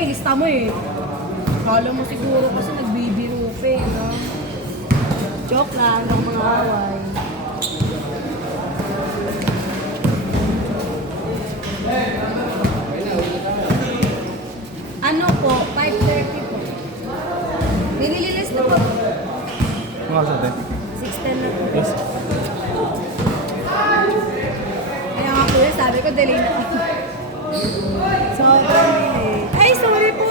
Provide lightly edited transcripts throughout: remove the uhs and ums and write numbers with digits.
ilista mo eh. Kala mo siguro kasi nagbibiro pa eh, no? Joke lang, ng mga away. Ano po? 5:30 po. Nilililis na po. Mga sabi? 6:10 na po. Yes. Kaya nga po yun, sabi ko, delay na ako. Sobrang delay. Ay, sorry po.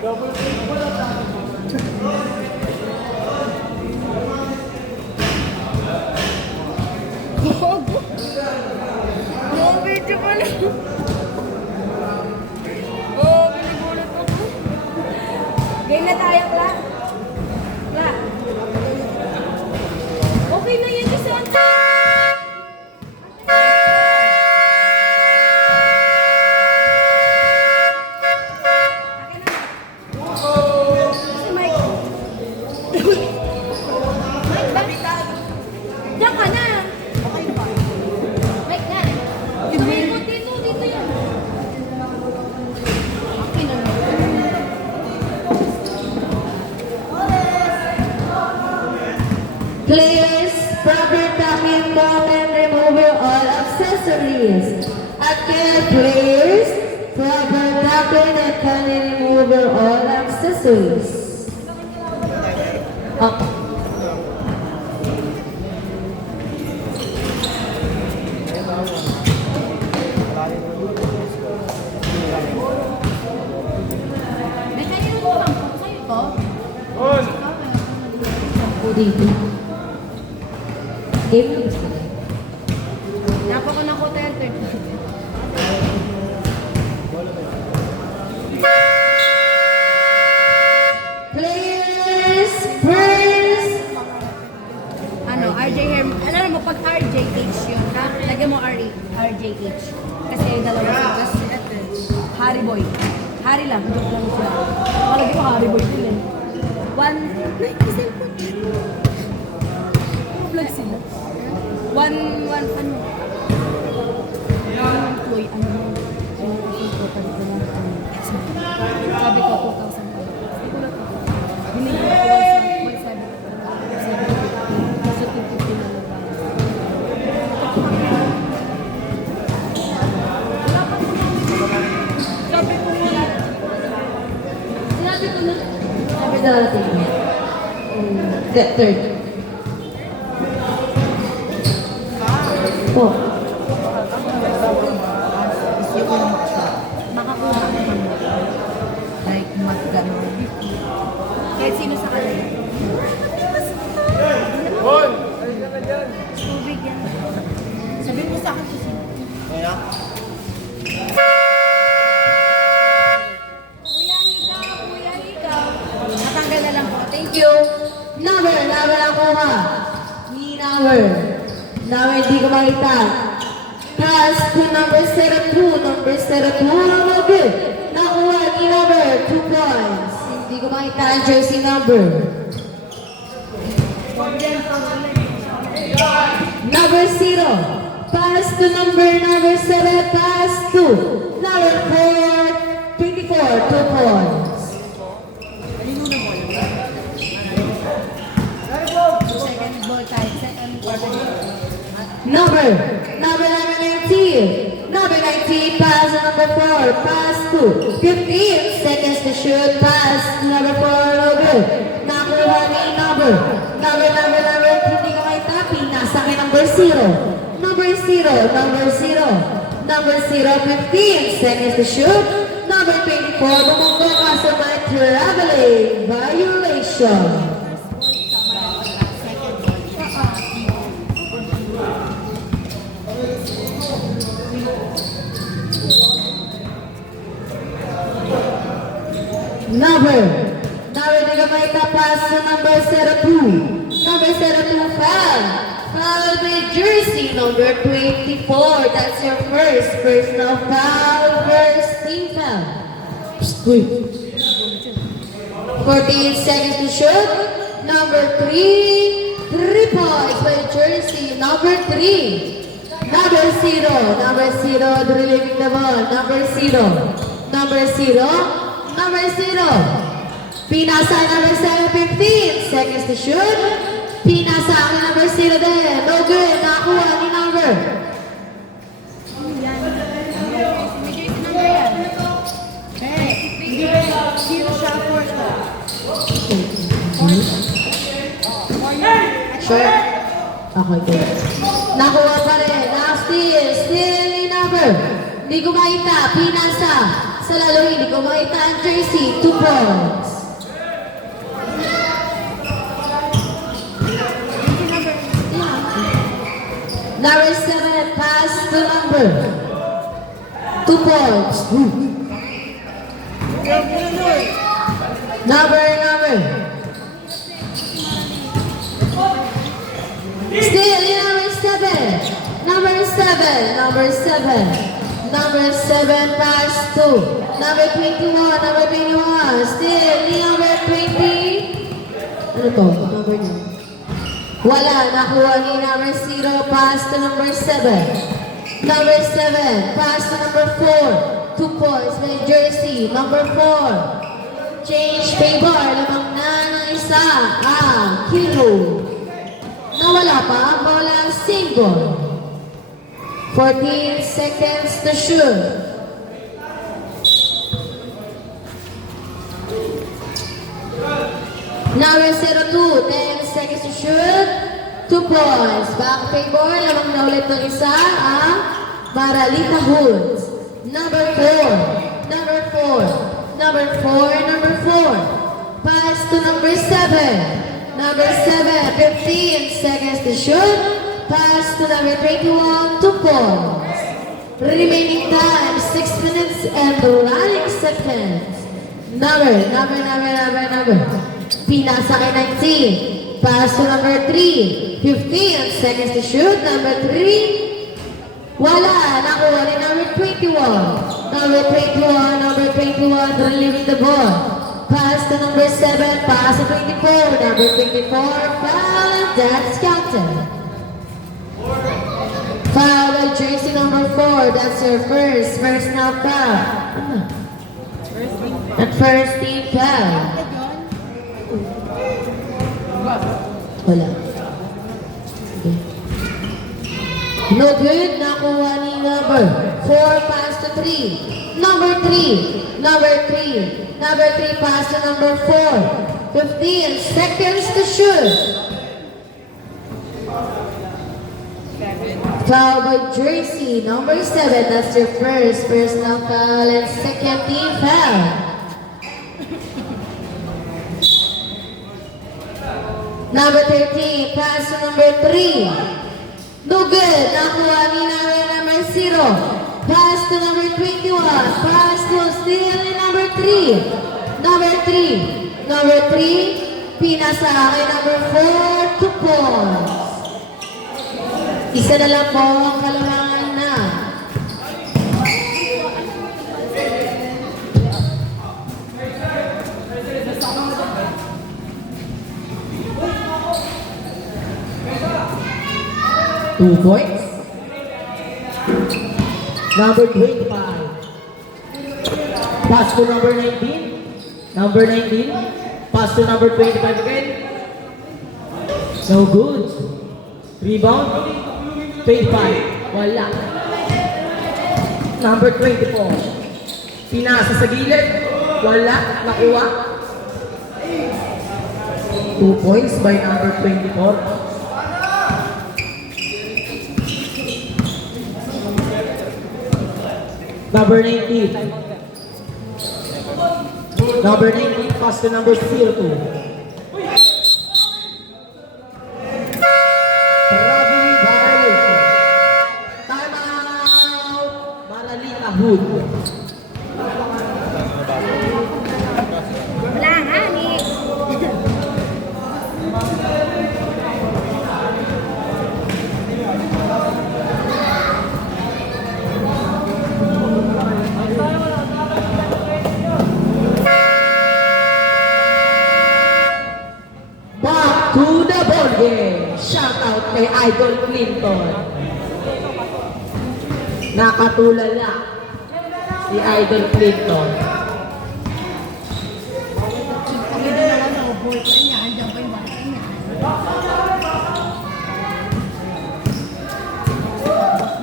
Gogo. No, video pa lang. Oh, binigulat ako. Game na tayo, Kla. Kla. Okay na yan, kasi diyan ka na. Okay ba? Mike na. Dito yan. Okay na. Players, proper tapping ball and remove all accessories. Again, players, proper tapping and kindly remove all accessories. Up. May kayo mo lang po. Sa'yo to? O dito. Game na gusto niya. Napako na ko 10:30. Players, first. Ano, RJ Herm. Alam mo, pag RJH yun, ha? Lagyan mo RJH. Kasi dalawa sila. Kasi Harry Boy. Harry lang. Joke lang siya. Lagyan mo Harry Boy din eh. One. Ay, kasi po. Vlog sila. One, ano? Employee, ano? Sabi ko, 2,000. Hindi ko na 1,700. Sabi ko nga. Sinabi ko na. Sabi natin. Third. Po. Makakuha ka naman. Like, mag-ganon. Kahit sino sa kanila. Hoy! Ayun ka na dyan! Tubig yan. Sabi mo sa akin kasi. Kaya? Kuya, ikaw. Natanggal na lang po. Thank you. Number ako ha. Ni number. Number hindi ko makita. Pass to number 02. Number 02. No good. Nakuha ni number 2 points. Hindi ko makita ang jersey number. Number 0. Pass to number 7. Pass to number 4. 24. 2 points. Second ball tayo. Second quarter. Number 19. Number 19, pass to number 4. Pass to 15 seconds to shoot. Pass to number 4. No good. Nakuha ni number. Hindi ka may tapping. Nasa akin number 0. Number 15 seconds to shoot. Number 24, bumunggo ka sa my traveling violation. Number di ka may tapas sa number 02. Number 02 foul. Foul with jersey number 24. That's your first personal foul. First team foul. Squid. 14 seconds to shoot. Number 3. 3 points by jersey number 3. Number 0, relieving the ball. Number 0. number 0, number 0. Pinasa number 7, 15 seconds to shoot. Pinasa ang number 0 din. No good. Nakuha ni number. Yan. May jersey number yan. Hey, hindi zero siya for the. Sure. Okay, good. Nakuha pa rin. Still ni number. Hindi ko makita. Pinasa. Sa lalo hindi ko makita ang jersey. 2 points. Number 7, pass to number. 2 points. Number. Still in number 7. Number 7. Number 7, pass to number 21. Still in number 20. Ano to? Number 9. Wala. Nakuha ni number 0. Pass to number 7. Number 7. Pass to number 4. 2 points. May jersey. Number 4. Change favor. Lamang na ng isa. Kilo. Nawala pa. Bola single. 14 seconds to shoot. Number 02, 10 seconds to shoot. 2 points. Back favor. Lamang na ulit ng isa. Maralita Hoods. Number 4. Pass to number 7. Number 7, 15 seconds to shoot. Pass to number 21, 2 points. Remaining time, 6 minutes and running seconds. Number. Pinasa kay 19. Pass to number 3. 15 seconds to shoot. Number 3. Wala. Nakuha ni number 21. Number 21 relieving the ball. Pass to number 7. Pass to 24. Number 24. Foul and that's counted. Foul by jersey number 4. That's your first personal foul. At first team foul. Wala. Okay. No good. Nakuha ni number 4. Pass to 3. Number 3 pass to number 4. 15 seconds to shoot. Foul by jersey number 7. That's your first personal foul and second team foul. Number 13, pass to number 3. No good. Nakuha ni number 0. Pass to number 21. Pass to still in number 3. Number 3. Pinasa kay number 4. 2 points. Isa na lang po ang kalamangan na. Two points. Number 25. Pass to number 19. Pass to number 25 again. No good. Rebound. 25. Wala. Number 24. Pinasa sa gilid. Wala. Nakuha. 2 points by number 24. Number 19. Pass to number 02. Traveling violation. Time out. Maralita Hood. Wala nga, ni. Back to the ball game. Shout out kay Idol Clinton. Nakatulala. Si Idol Clinton. Kami din naman ako, boyfriend niya, andyan pa yung bata niya.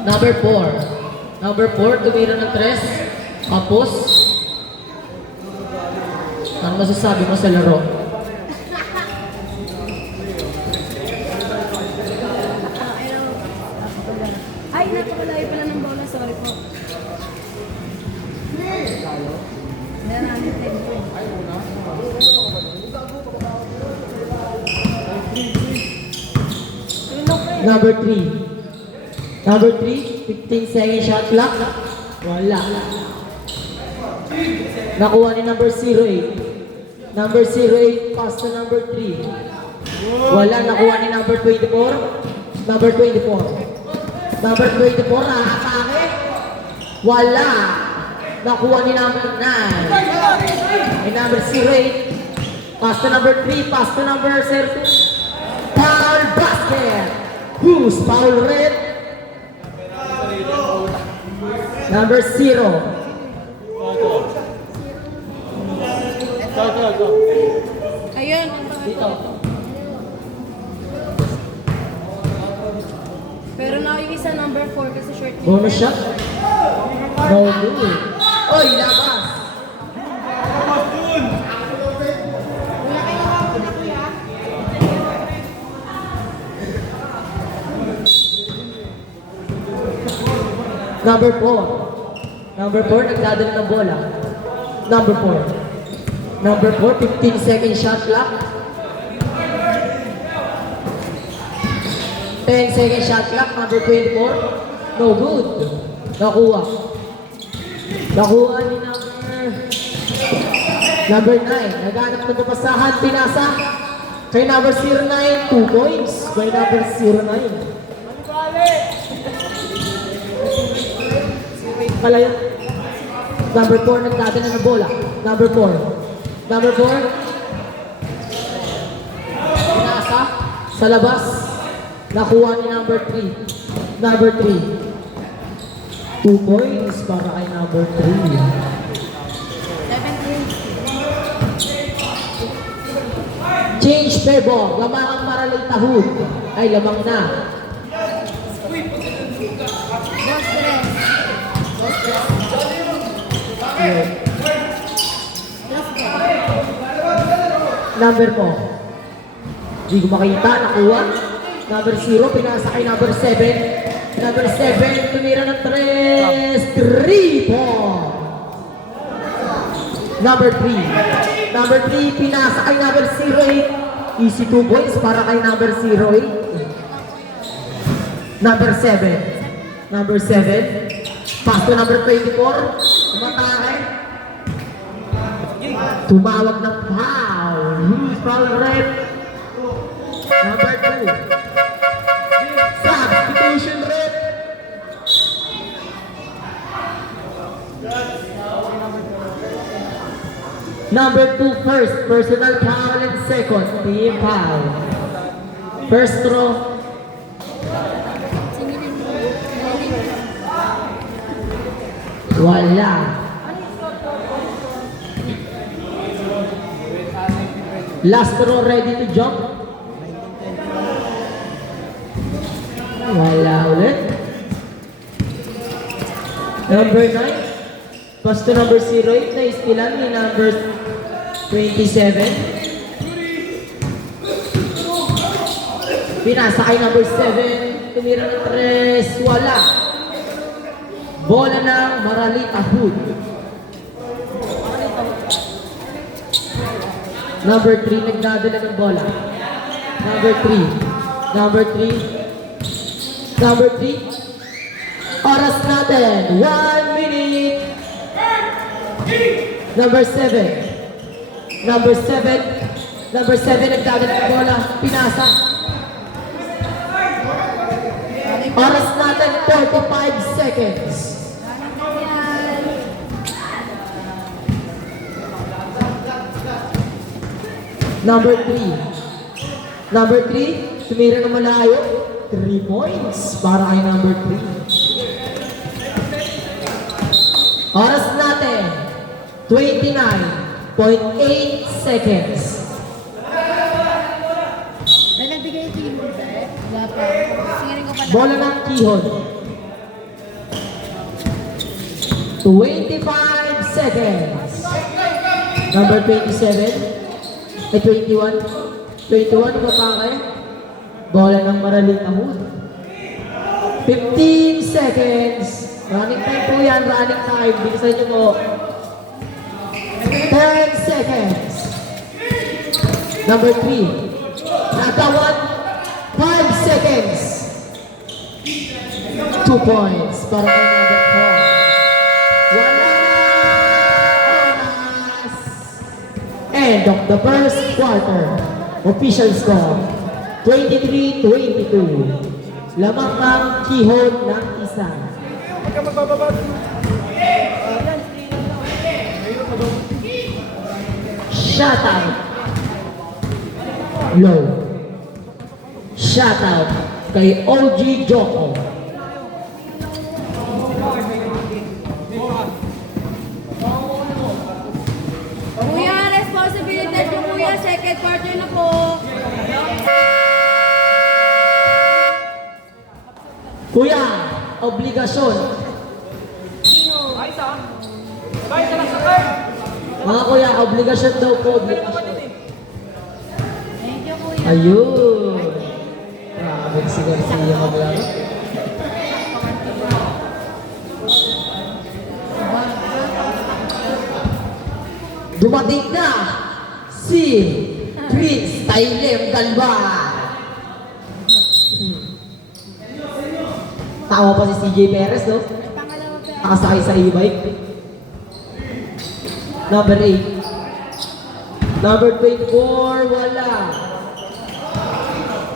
Number 4. Number 4, tumira ng 3. Tapos, ano masasabi mo sa laro? Ay, napakalayo pala ng bola. Sorry po. Meron namin tempo. Number 3. Number 3, 15 second shot clock. Wala. Nakuha ni number 08. Number 08, pass to number 3. Wala, nakuha ni number 24. Number 24. Number 24, nakakake. Wala. Nakuha ni number 9. Ni number 08. Pass to number 3, pass to number 02. Foul basket. Who's foul red? Number 0. Go. Ayun. Dito. Pero na yung isa number 4 kasi short niya. Bonus shot. No good. Oy, labas. Number 4. Number 4, nagdadala ng bola. Number 4. Number 4, 15 second shot clock. 10 second shot clock. Number 24. No good. Nakuha. Nakuha ni number 9. Naghanap ng papasahan. Pinasa. Kay number 09, 2 points. Kay number 09. Pala yun. Number 4, nagdadala ng bola. Number 4. Number 4. Pinasa. Sa labas. Nakuha ni number 3. Number 3. 2 points para kay number 3. 17. Change favor. Lamang ang Maralay Tahud. Ay, lamang na. Number 4. Hindi ko makita. Nakuha. Number 0. Pinasa kay number 7. Number 7. Tumira ng 3. 3 point. Number 3. Number 3. Pinasa kay number 08. Easy 2 points para kay number 08. Number 7. Number 7. Pass to number 24. Tumatake. Tumawag ng foul. Who's foul rep? Number 2. Substitution rep. Number 2 first. Personal foul and second. Team foul. First throw. Wala. Last row ready to jump. Wala ulit. Number 9. Pass to number 08 na istilan ni number 27. Pinasa kay number 7. Tumira ng 3. Wala. Bola ng Maralay Tahud. Number 3, nagdadala ng bola. Number 3. Number 3. Number 3. Oras natin. 1 minute. Number 7. Number 7. Number 7, nagdadala ng bola. Pinasa. Oras natin, 45 seconds. Number 3. Number 3, tumira ng malayo. 3 points para kay number 3. Oras natin, 29.8 seconds. May nagbigay ito yung order? Wala pa. Singirin ko pa na. Bola ng kihon. 25 seconds. Number 27. Ay, 21. 21, kapake. Bola ng Maraling Ahud. 15 seconds. Running time po yan, running time. Bilisan nyo po. 10 seconds. Number 3. Nagawad. 5 seconds. 2 points para kay number 4. Wala na oras. End of the first quarter. Official score, 23-22. Lamang ang kihon ng isa. Shutout. Low. Shutout kay OG Joko. Kuya, responsibilidad niyo kuya. Second quarter na po. Kuya, obligasyon. Mga kuya, obligasyon daw po. Obligasyon. Thank you kuya. Ayun. Grabe si Garcia maglaro. Dumating na si Prince Tailem Galvan. Tawa pa si CJ Perez, no? Pangalawa pa. Nakasakay sa e-bike. Number 8. Number 24, wala.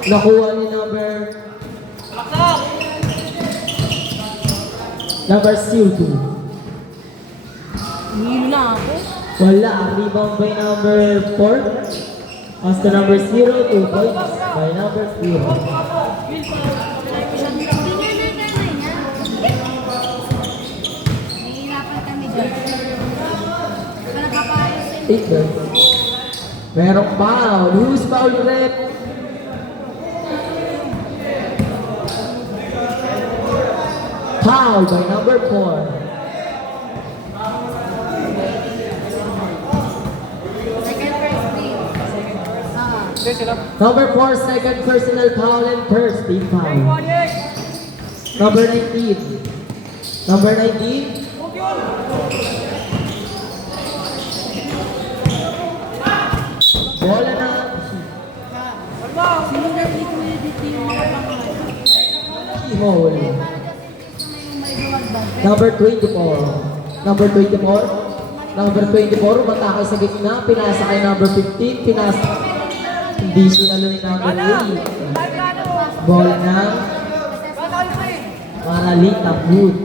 Nakuha ni number... Number 02. Hilo na ako. Wala. Rebound by number 4. As to number 0, 2 points by number 0. Nahihirapan kami dyan. Para papayos yun. 8 points. Merong foul. Who's foul rep? Foul by number 4. Second first team. Number 4, second personal foul and first team foul. Number 19. Number 19. Bola na. Sinulat ni Kuya dito yung mga pangalan. Keyhole. May gawag ba? Number 24. Number 24. Number 24, matakay sa gitna. Pinasa kay number 15. Pinasa. Hindi sinalo ni number 8. Bola na. Maraling Ahud.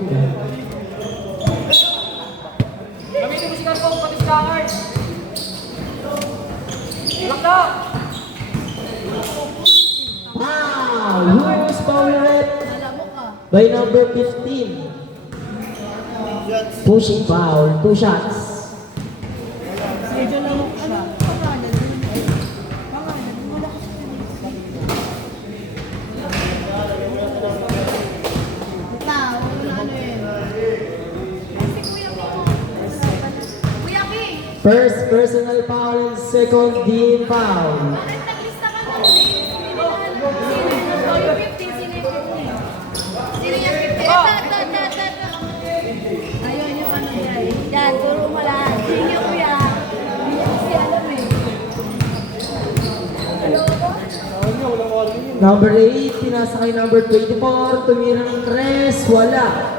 Wow! Who's foul rep? Alam mo ka. By number 15. Pushing foul. 2 shots. Medyo lamok siya. First personal foul and second team foul. Bakit naglista ka ng names? Hindi nila alam. Sino yung 15? Sino yung 15? Sino yung 15? Ayun yung ano yan. Yan, turo mo lahat. Sino yung kuya? Hindi ko kasi alam eh. Number 8, pinasa kay number 24. Tumira ng 3. Wala.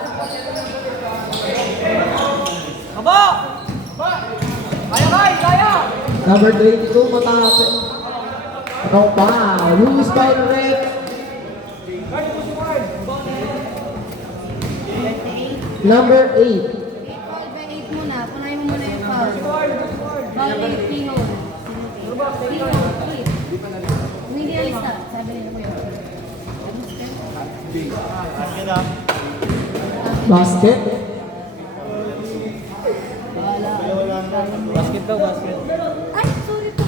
Number 22, matapos. Anong foul? Who's foul rep? 38. Number 8. 8 by 8 muna. Punayin mo muna yung foul. Foul 8, pinhole. Pinhole, 8. Hindi na lista. Sabi nila mo yun. Basket. daw, basket. Ay, sorry po.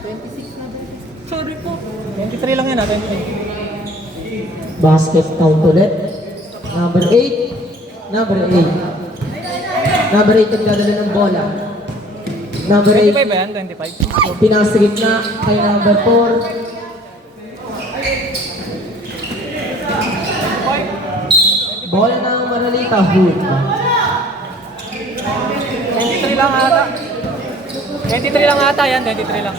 26 na ba? Sorry po. 23 lang yan, 23. Basket count ulit. Number 8. Number 8. Number 8 nagdadala ng bola. Number 25 ba 8. yan? 25? Pinasa gitna kay number 4. Bola ng Maralita Hood. 23 lang ata. 23 lang ata yan, 23 lang.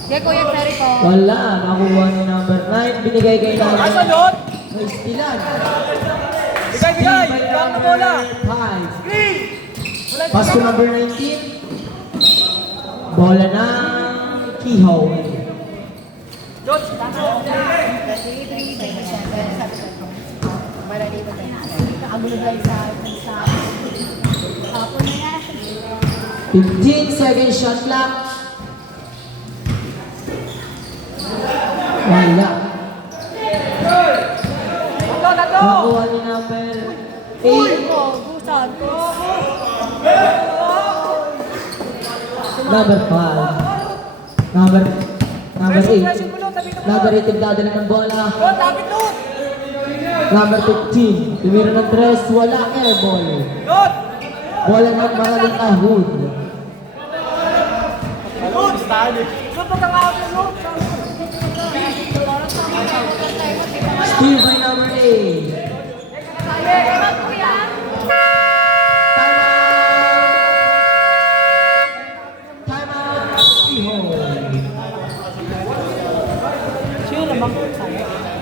Sige, Kuya, sorry po. Wala. Nakuha ni number 9. Binigay kay number Asa doon? May stilan. Bigay, bigay! Bigay na bola! 5. Pass to number 19. Bola ng Kiho. George! 23, 27. Para dito tayo. Kagulo tayo sa hapon na yan. 15 second shot clock. Wala. Nakuha ni number 8. Busan ko. Number 5. Number 8. Number 8 nagdadala ng bola. Doon, lapit doon! Number 15. Tumira ng 3. Wala. Air ball. Doon! Bola ng Maralita Hood. Doon! Doon, pagkakawin doon! Steve by number 8. Time out. Iho. Sino lamang?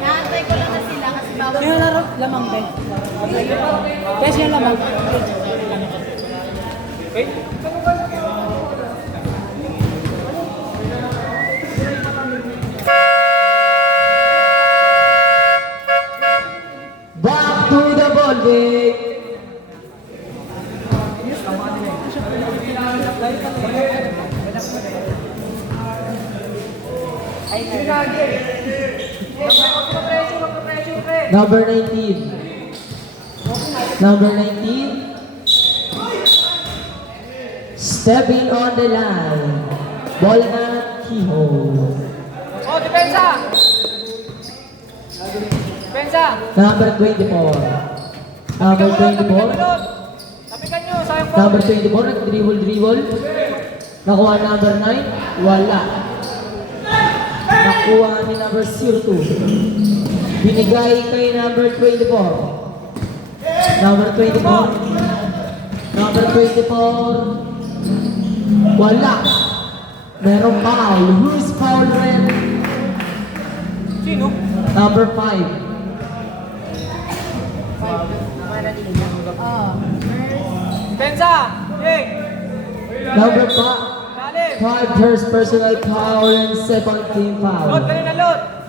Naantay ko lang na sila kasi bawal. Sino lamang, Ben? Kaya sino lamang? Okay? Back to the ball game. Number 19. Number 19. Stepping on the line. Bola na Kiho. Oh, depensa! Depensa! Number 24. Number 24. Tapikan nyo, sayang po. Number 24, nag-dribble. Nakuha number 9, wala. Nakuha ni number 02. Binigay kay number 24. Number 24. Number 24. Wala. Merong foul. Who's foul red? Sino? Number 5. Oh. Depensa! Yay! Number Lalim! 5 first personal foul and second team Lot, foul. kanina lot!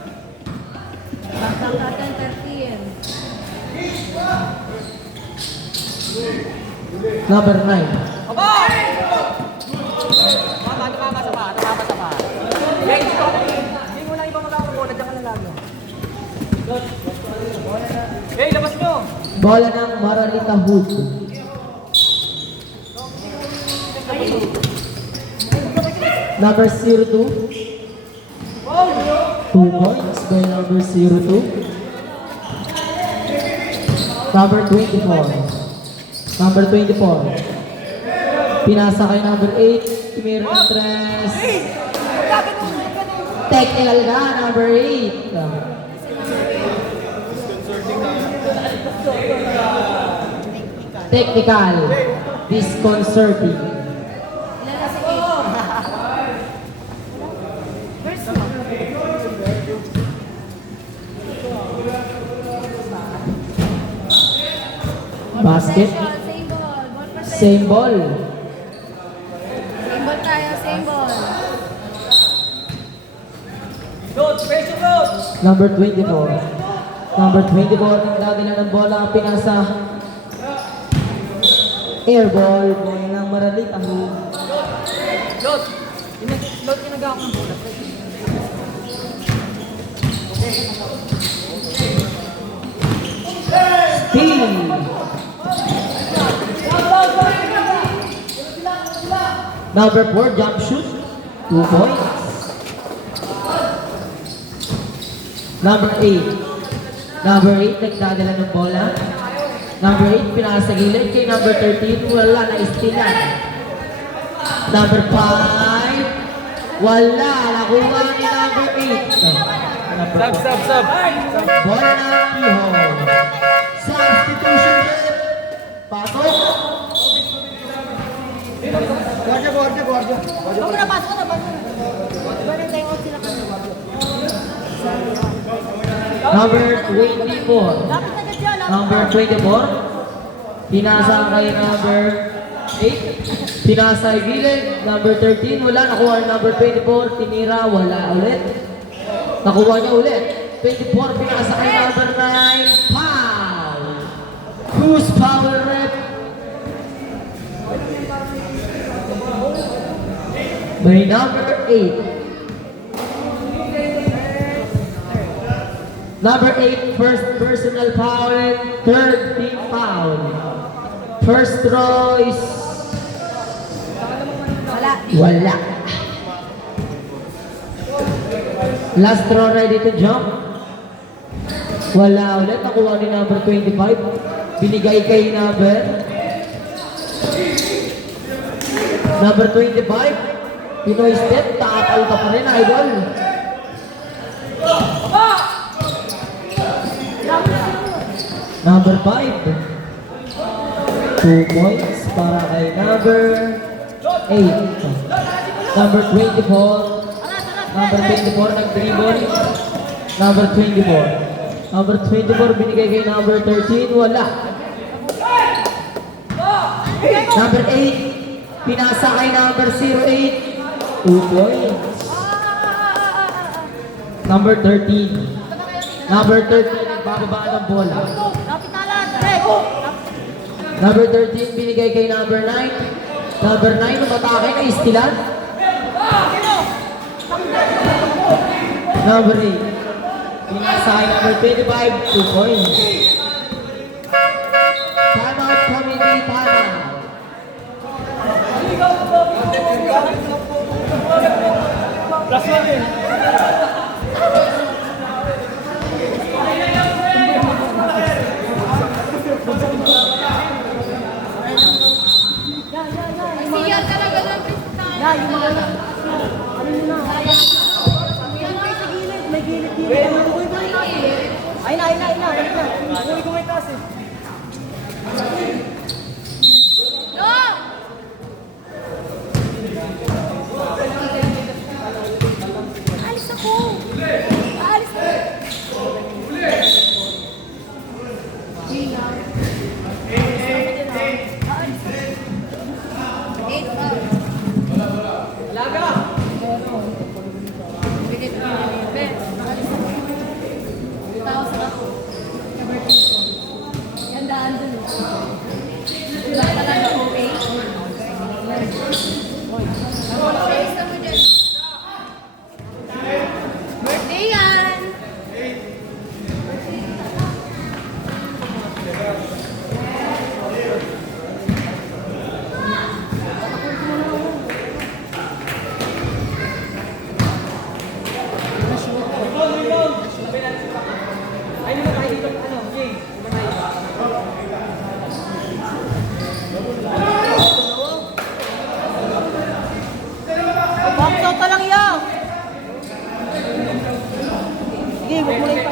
Pagkakatan 13. Number 9. Aba! Tumama sa pa. Yay, dito! Hindi mo lang ibang makakabola, dyan ka na lalo. Yay, labas nyo! Bola ng Maralita Hood. Number 02. 2 points by number 02. Number 24. Number 24. Pinasa kay number 8. Tumira ng 3. Technical ka, number 8. Technical. Disconcerting. Ilan na si Kate? First mo. Basket. Same ball. Ball for Same ball. Same ball tayo, same ball. Lot, pressure lot! Number 24. Number 24, nagdadala ng bola ang pinasa. Air ball. Bola ng Maralita Hood. Lot! Lot, ginagawa ko ng bola. Steal. Number 4, jump shoot. 2 points. Number 8. Number 8, nagdadala ng bola. Number 8, pinasa sa gilid. Kay number 13, wala, na-stealan. Number 5, wala, nakuha ni number 8. Sub. Bola ng Kihon. Substitution din. Pasok. Guardia. Huwag mo na, pasok na. Balik tayo out sila kasi. Number 24. Lapit agad dyan, lapit. Number 24. Pinasa kay number 8. Pinasa kay gilid. Number 13. Wala. Nakuha ni number 24. Tinira. Wala ulit. Nakuha niya ulit. 24. Pinasa kay number 9. Foul. Who's power rep? By number 8. Number 8, first personal foul, third team foul. First throw is Wala. wala. Last throw ready to jump. Wala ulit. Nakuha ni number 25. Binigay kay number 25. Pinoy step. Takapal ka pa rin, idol. Number 5. 2 points para kay number 8. Number 24. Number 24 nag-dribble. Number 24. Number 24 binigay kay number 13. Wala. Number 8. Pinasa kay number 08. 2 points. Number 13. Number 13, nagbababa ng bola. Lapit na lang. Direct. Number 13, binigay kay number 9. Number 9, umatake na istilan. Number 8, pinasa kay number 25, 2 points. Timeout committee, timeout. Plus 1 eh. Siyal talaga ng Tristan. Yeah, yung mga ano mo na. Yan ay sa gilid. May gilid. Ay na. Uy, kung may taas eh. No! Alis ako. Alis ako. Birthday yan! Ay, hindi ba tayo dito? Ano, Jay? Hindi ba tayo? Box out ka lang yan! Sige, huwag mo lang pa.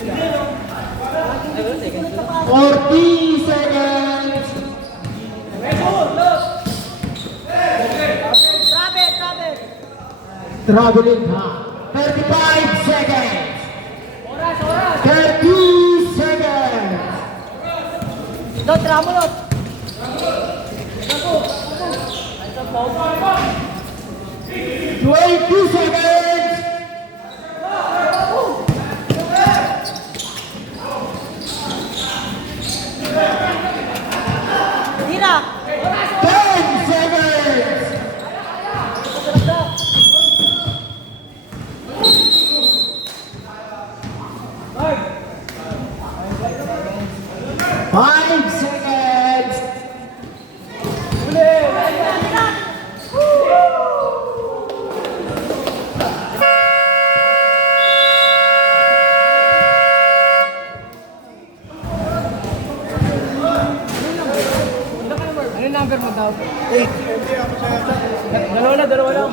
40 seconds. Traveling ha. 35 seconds. 30 seconds. Lot, ramo lot. 20 seconds. Tira. 10 seconds. Five seconds. Ano yung number mo daw? 8. Dalawa lang. Dalawa lang.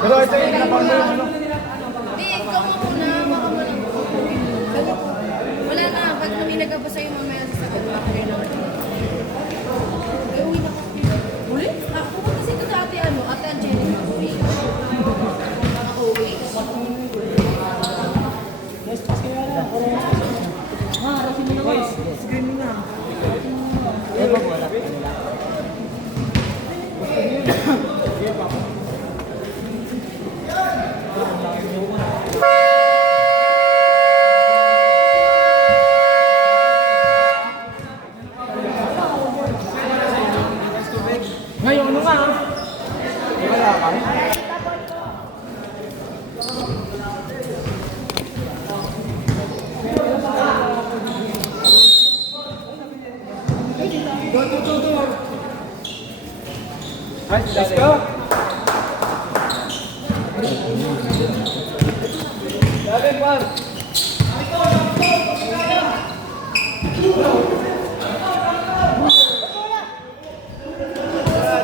Pero ito yung pinapang mo yung ano. Hindi, ikaw mo muna. Baka mo lang. Sabi ko, wala na. Pag lumilag pa sa'yo mamaya sa sakit, baka rin naman. Uwi na ko. Uli? Ako kasi ito sa ate Angelica. Uwi. Ako uwi. Yes, pas kaya na. Rasin mo na guys. Screen mo na. Ngayon, ano nga? Wala ka. Let's go. David, one.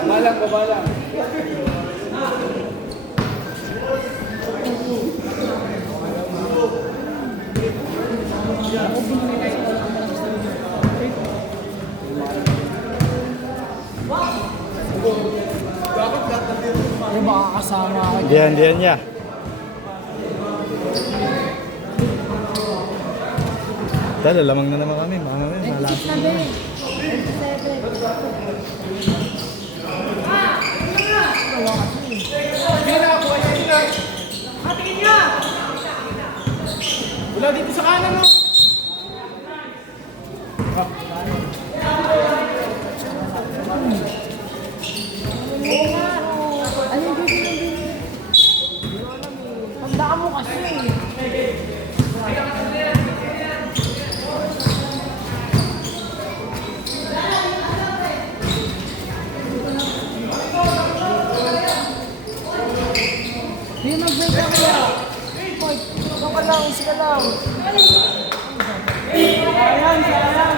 Balang ko, balang. Ay, baka kasama ako. Diyan niya. Dahil lamang na naman kami, mga kami, malapit na. Wala dito sa kanan, no? Tandaan mo kasi. Hindi mag-break na kaya. Ikaw ka lang, isa ka lang. Sayang, sayang.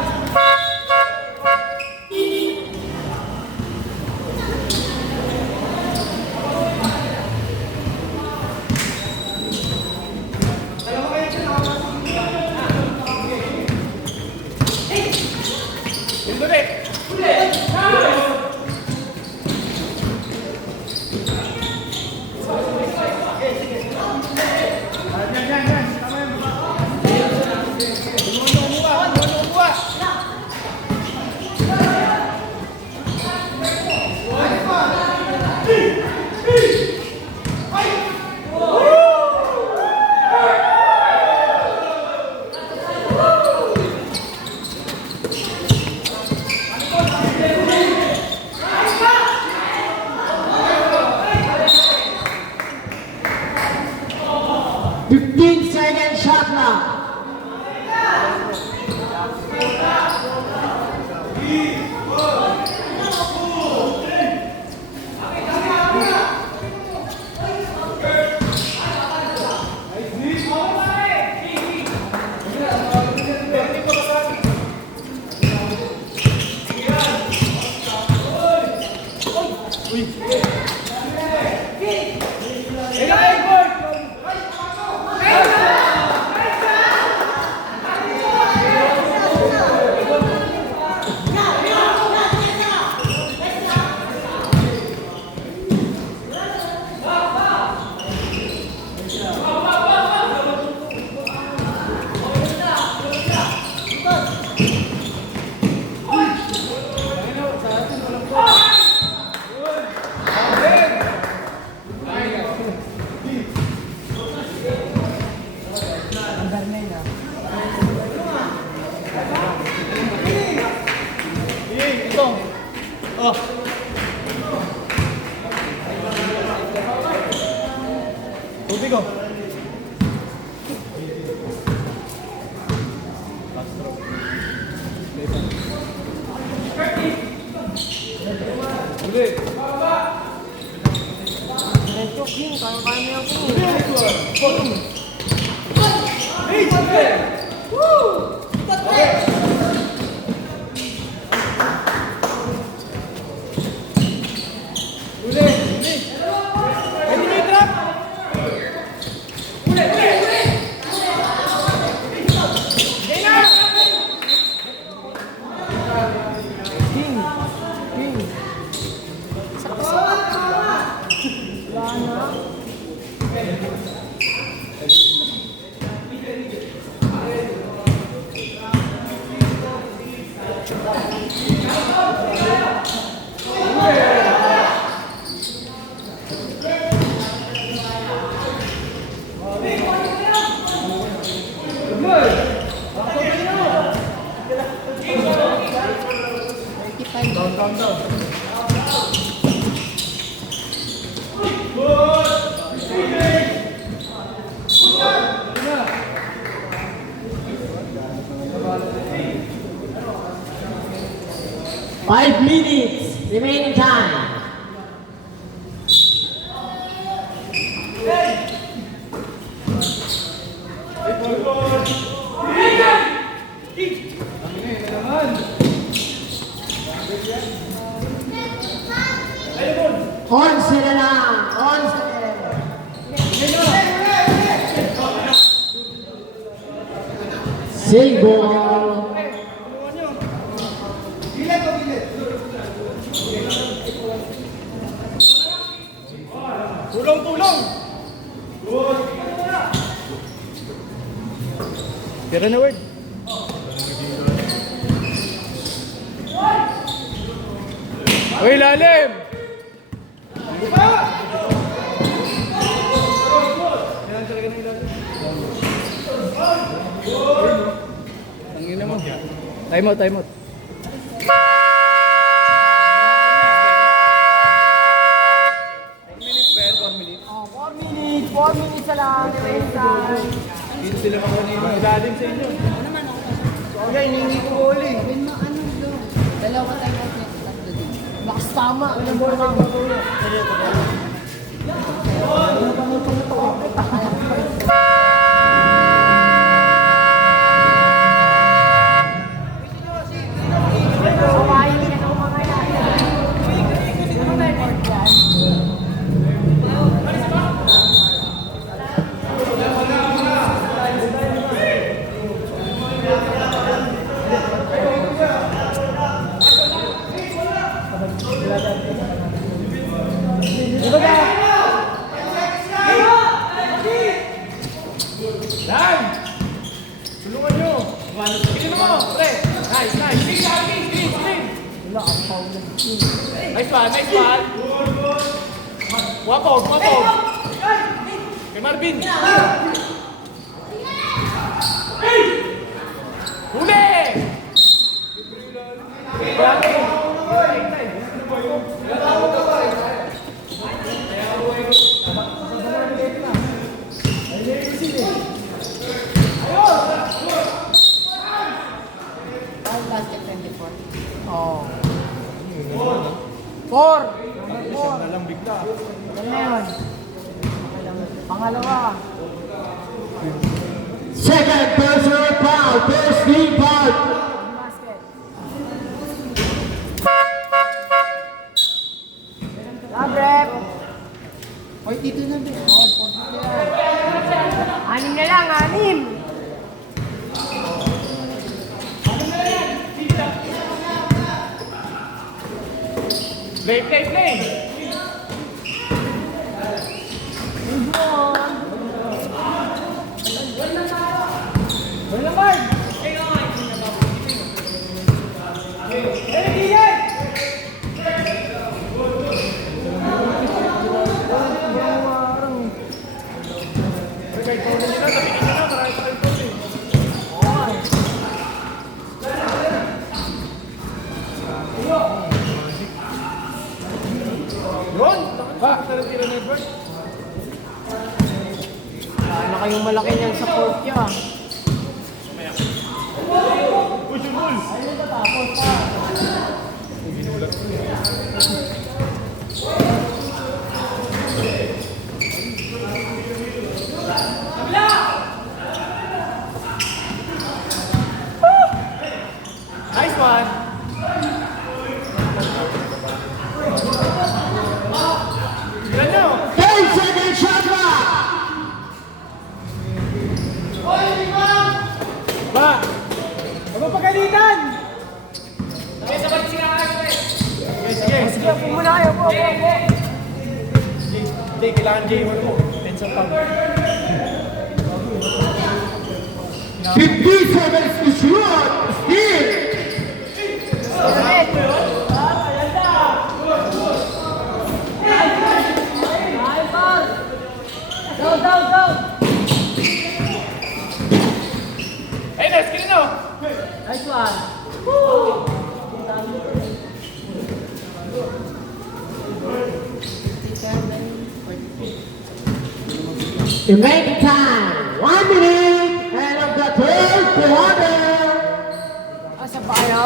Shot now. na. Ito. Oh. Tubig ko. Tubig. Diretso, King. Kaya-kaya mo yung King. King. King. Wala na. Five minutes remaining time. On sila lang. On sila. Save ball. Tulong! Tira na, word. Uy, lalim! Tangina mo. Time out, time out. Oh, 4 minutes. 4 minutes na lang. Defense. Dito sila makanina. Ilalim sa inyo. Okay, hiningi ko uli. Dalawa tayo na tatlo din. Lakas tama. Ilang ball lang. Sawayin ka ng mga yan. Ano ba yung board yan? Ito ba? Yan! Tulungan nyo! Pili mo! Pre! Nice, nice! Clean! Wala ang foul ng team. Nice one! Wapog! Kay Marvin! Huli! All basket 24. Oh. 4. Nalang bigla. Yan na yun. Pangalawa. Second personal foul. First team foul. Basket. Lab rep. Hoy, dito na ba? Oh, 4 na lang, 6. Play! Ano kayong malaki niyang support niya? Nice one! 10 seconds shot clock. Ba! Huwag mo pagalitan! Sige, upo muna kayo. Upo. Jay, kailangan Jay mo. 10 sa pag. 50 seconds to shoot. Steal. Go. Hey, nice! Kaya na! Nice one. Remaining time, 1 minute, and of the third quarter. Asa pa kayo?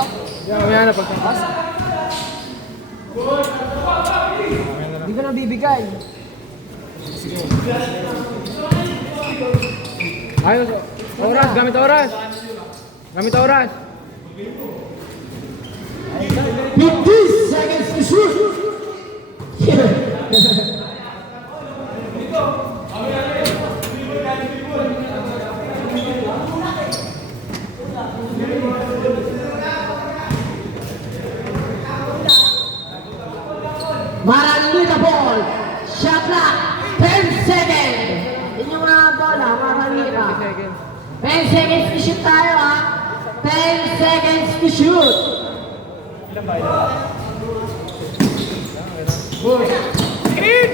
Yan na pagkakas. Hindi ko na bibigay. Ayos. Oras, gamit oras. Gamit oras. 50 seconds to shoot. Maranita ball. Shot clock. 10 seconds. Yun yung bola, Maranita. 10 seconds to shoot tayo ha. 10 seconds to shoot. Screen!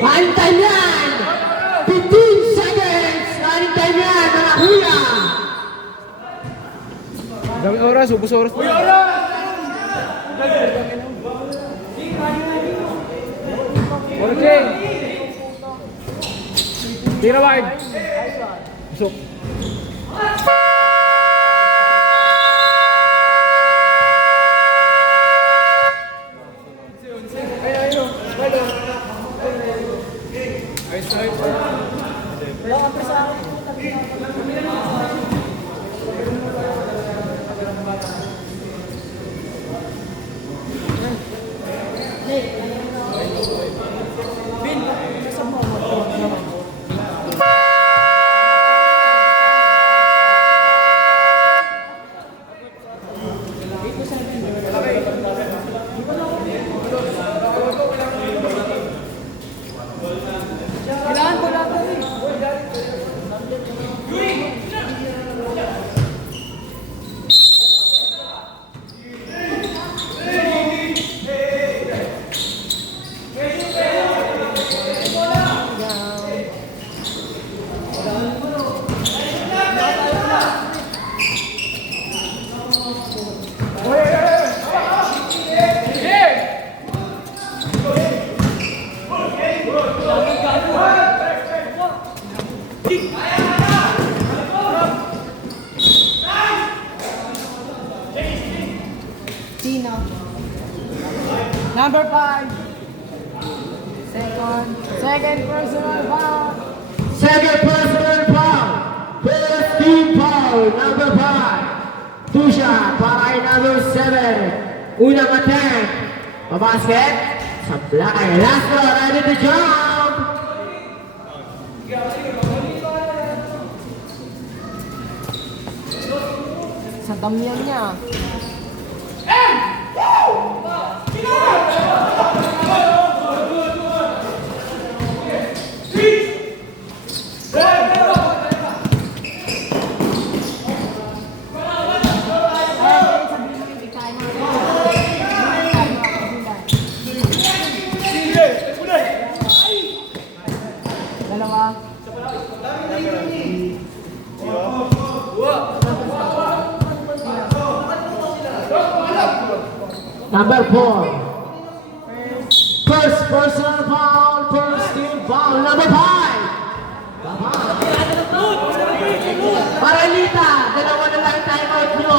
Running time yan! 15 seconds! Running time yan, mga kuya! Gamit oras, ubus oras. Uy, oras! Oras, Jay! Tira wide. Busok. Kailangan ko lang rin. Sino? Number 5. Second personal foul. Second personal foul. First team foul, number 5. Two shot para kay number 7. Unang attempt. Pabasket. Supply. Last one, ready to jump. Sa damyan niya. Dalawa. Number 4. First personal foul, first team foul. Number 5. Maralita, dalawa na lang timeout nyo.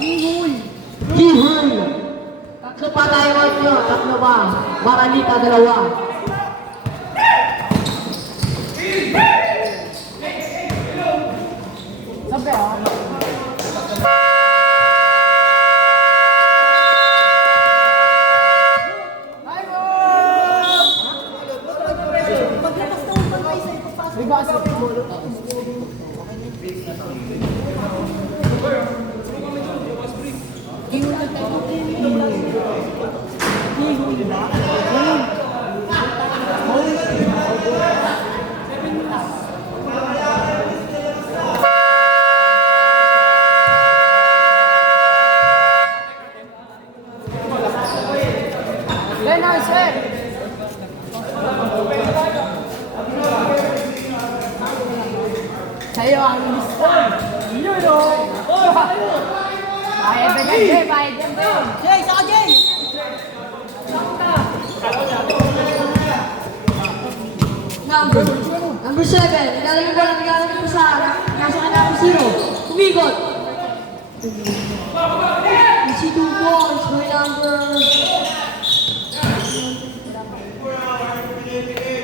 Gihul. Tatlo pa timeout nyo, tatlo ba? Maralita, dalawa. Sabi ah. May basketball. Then I said, sa'yo ang listen. Yun o. Bayad na yan, Jay. Bayad yan, Jay. Jay, saka Jay. Number 7. Ilalagay ko sa nasa number 0. Umikot. Easy 2 points by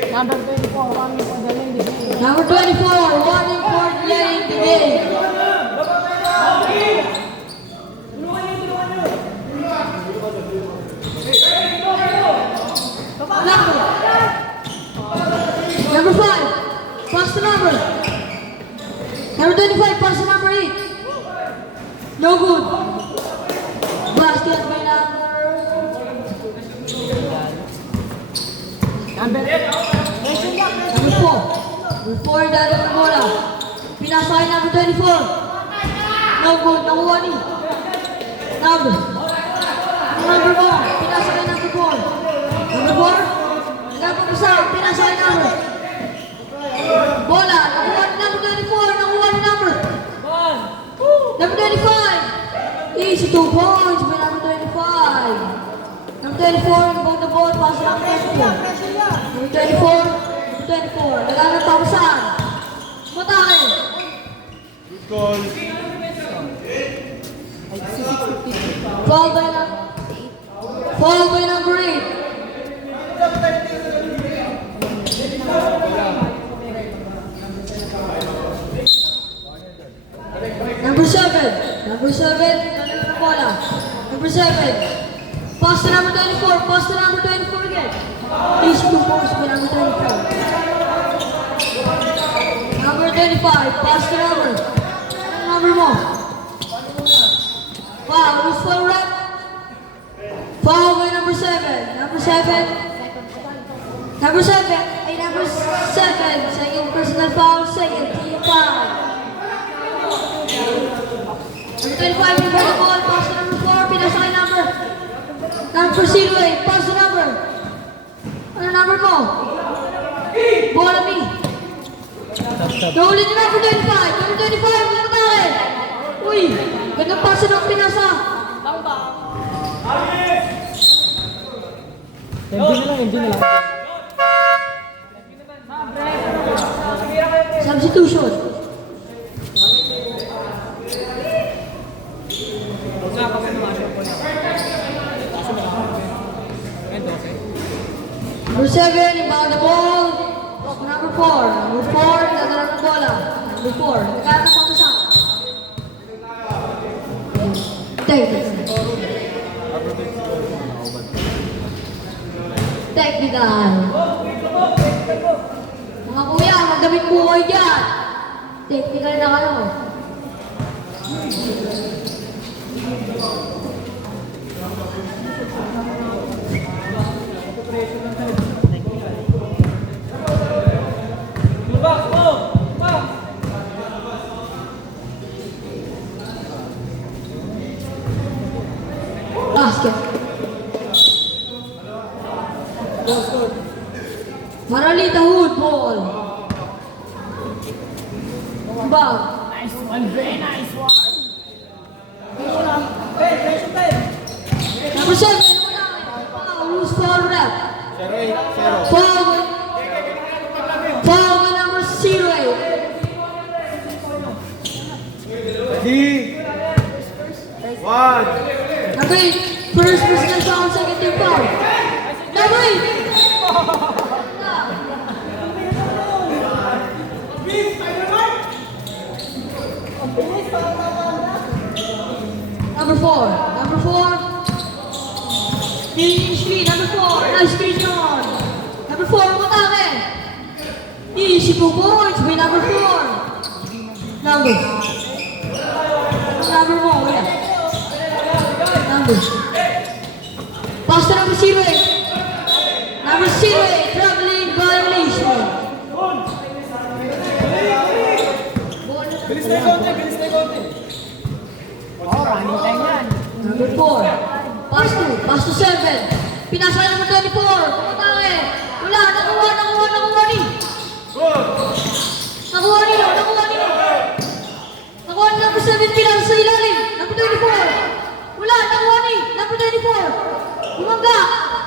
Number 24, running for the lady. number 24. Warning for delaying the game. Number 5. Pass the number. Number 25. Pass the number 8. No good. Basket by Number 8. number 4. Number 4, dada ng bola. Pinasa kay number 24. No good. Nakuha ni. Number 4. Pinasa kay number 4. Number 4. Number 4. Pinasa kay number. Bola. Nakuha ni number 24. Nakuha ni number. Number 25. Easy 2 points by number 25. Number 24, about the ball, pass lang number 24. Number 24, nagana pa saan? Matake. Good call. Foul by number 8. Number 7. Number 7, bola. Number 7. Pass to number 24. Pass to number 24 again. Easy 2 points by number 24. Number 25. Pass to number. Number mo. Wow, who's foul rep? Foul by number 7. Number 7. Number 7. Ay, number 7. Second personal foul. Second team foul. Number 25. Number the ball. Pass to number 4. Pinasa kay number. Number 08, pass the number. Ano number mo? Bola me. Nahuli ni number 25. Number 25, wala tayo. Uy, gandang pass ng pinasa. MD na lang. Substitution. Number 7, inbound the ball. Number 4. Number 4, nadala ng bola. Number 4, nagkaroon ng pamasa. Technical. Mga kuya, magdamit buhay dyan. Technical na kayo. Basket. Maralita Hood ball. Ball. Number 7, who's foul rep? 0-8-0. Foul number 08. Ready? 1. Number 8, first personal foul, second team foul. Number 8. Number 4. Screen, number 4. Nice screen yun. Number 4, matake. Easy 2 points by number 4. Number mo, kuya. Number. Pass to number 08. Number 08, traveling violation. Bilis na yung konti. Number 4. Pass to 7. Pinasa number 24. Matake. Wala, nakuha ni. Nakuha ni number 7, pinasa sa ilalim. Number 24. Wala, nakuha ni. Number 24. Bumangga.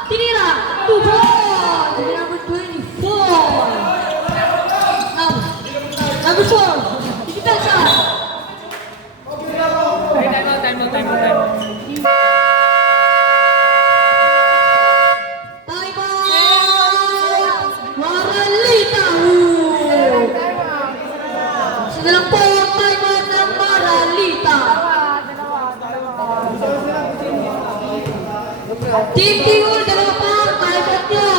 Tinira. 2 points. Number 24. Number 4. Depensa. Time. Time out. Maralita. Sinalang po ang time out ng Maralita. Team Tingol, dalawa pa ang time out nyo.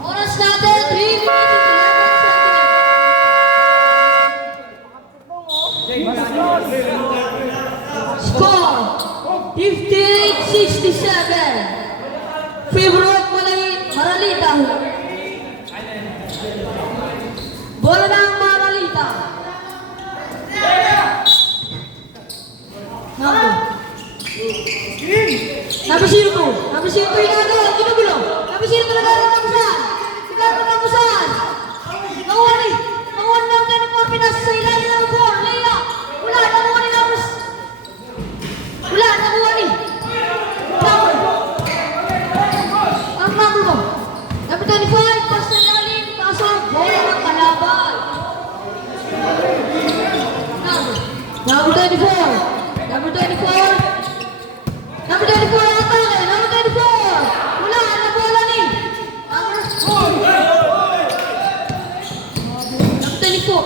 Oras natin, 3 minutes. Score 58-67. Favor of Maralita. Bola ng Maralita. Number 02. Number 02 ginagawa. Ginugulo. Number 02 nagkakatampusan. Nagkakatampusan. Nakuha ni ng 24. Pinasa sa ilalim ng 4. Layup. Wala. Nakuha ni number. Wala. Nakuha ni. Number. Ang number mo. Number 25. Pass sa ilalim. Pasok. Bola ng kalaban. Number 24. Number 24. Number 24 ang atake. Number 24. Wala. Nabola ni. Number 24.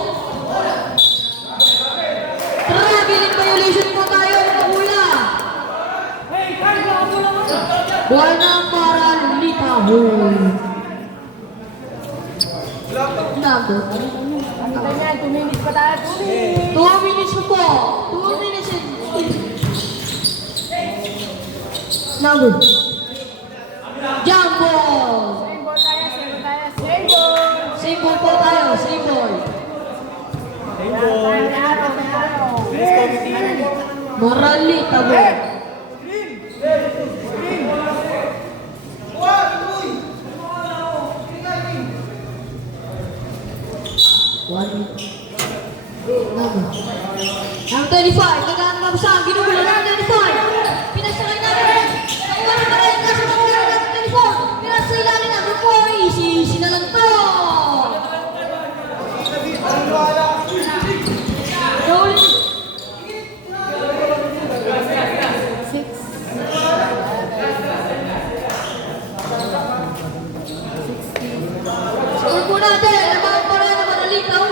Traveling violation po tayo. Nakahula. Bola ng Maralita. Number. 2 minutes pa tayo. 2 minutes po po. 2 minutes and number. Jump ball. Same ball po tayo. Same ball. Maralita ball. Number 25, nagkakaroon sa ang ginugulo. Number 25, pinasakay namin. Nakuha na rin kasi nakuha na number 24. Pinasa ilalim number 4, easy na lang to. Rolling. Score po natin, naman pa rin na Maralita.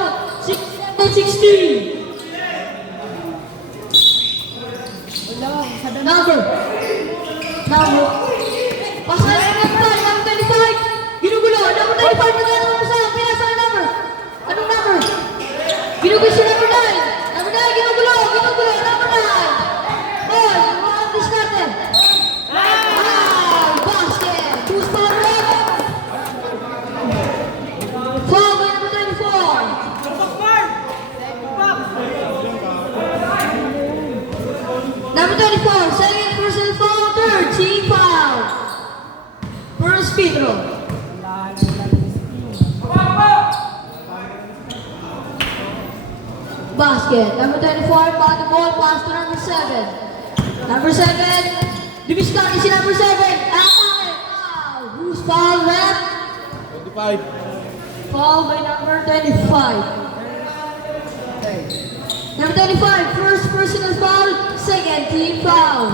16. Number. Pasal number 25. Ginugulo. Number 25. Nagkakaroon sa pinasa ng number. Anong number? Ginugulo si number 9. Number 9. Ginugulo. Number 9. Boy, mga atis natin. Basket. Who's for it? Foul by number 24. Number 24, second personal foul, third team foul. First free throw. Basket. Number 24, bought the ball, pass to number 7. Number 7, dimiscard si number 7. Atake. Foul. Who's foul, rep? 25. Foul by number 25. Number 25, first personal foul, second team foul.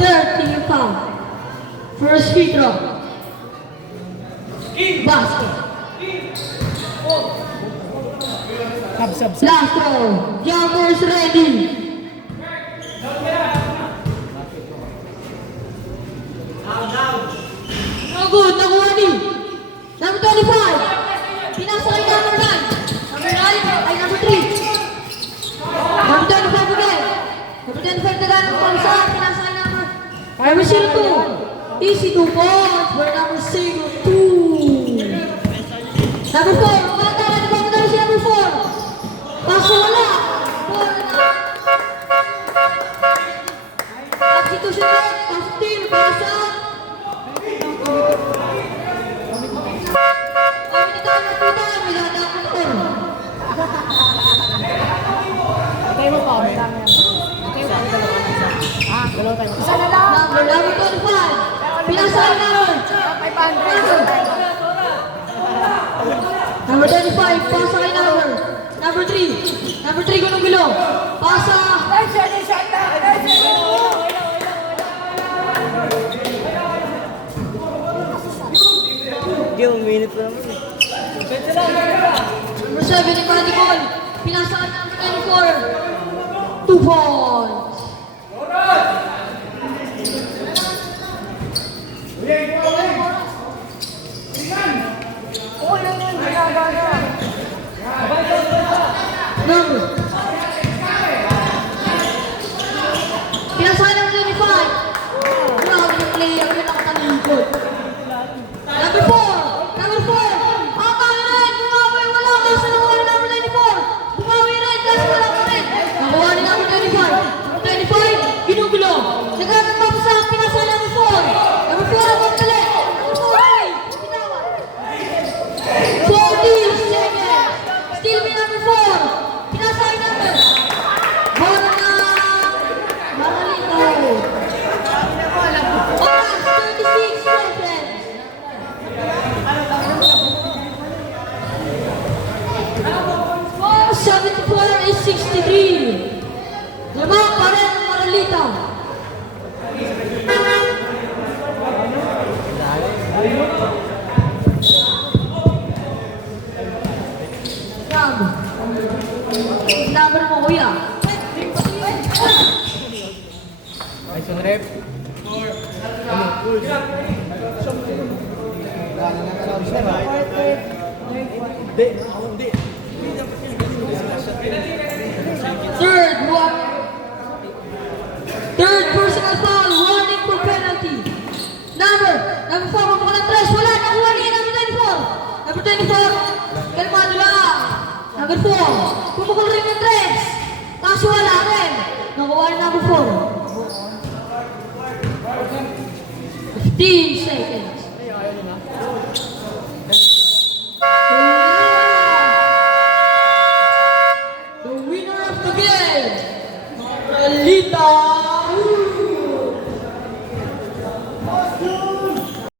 Third team foul. First free throw. Basket. Last throw. Jumpers ready. No good, nakuha ni. Number 25. Pinasa kay number 9. Number 9 ay number 3. Number 25 again. Number 25 na ganang pamsa. Pinasa kay number 02. Easy 2 points for number 02. Number 4. Kumatawa na ba si number 4? Paso wala. 4 na. Substitution rate. Pastil. Pasa. Patay mo pa, may tama yan. Patay mo pa, dalawa na isa. Ah, dalawa tayo. Isa na lang. Number 25. Pinasay number. 500. Number 25. Pasa kay number. Number 3. Number 3 gulong-gulo. Pasa. Hindi, 1 minute pa naman. Number 7. Imani ball. Pinasa kay number 24. 2 points. Number. Pinasa kay number 25. Grabe yung player na nakatalikod. Number 4. Number 4. Akala rin. Bumawi. Wala ka sa nakuha ni number 94. Bumawi rin. Kasi wala ka rin. Nakuha ni number 25. Number 25. Ginugulo. Nagkaroon pa sa pinasa number 4. Number 4 ang magdali. Number 4. Ay! Pinawal. 40 seconds. Still may number 4. Pinasa ay number. Bola na. Maralito. Oras 36 seconds. 74 is 63. Lamang pa rin ang Maralita. Number mo, kuya. Nice one, rep. Third personal foul, warning for penalty. Number 4, pamuka ng 3, wala, nakuha niya, number 24. Number 24, kalmado lang. Number 4, pumukul rin ng 3, kaso wala rin. Nakuha ni number 4. 15 seconds.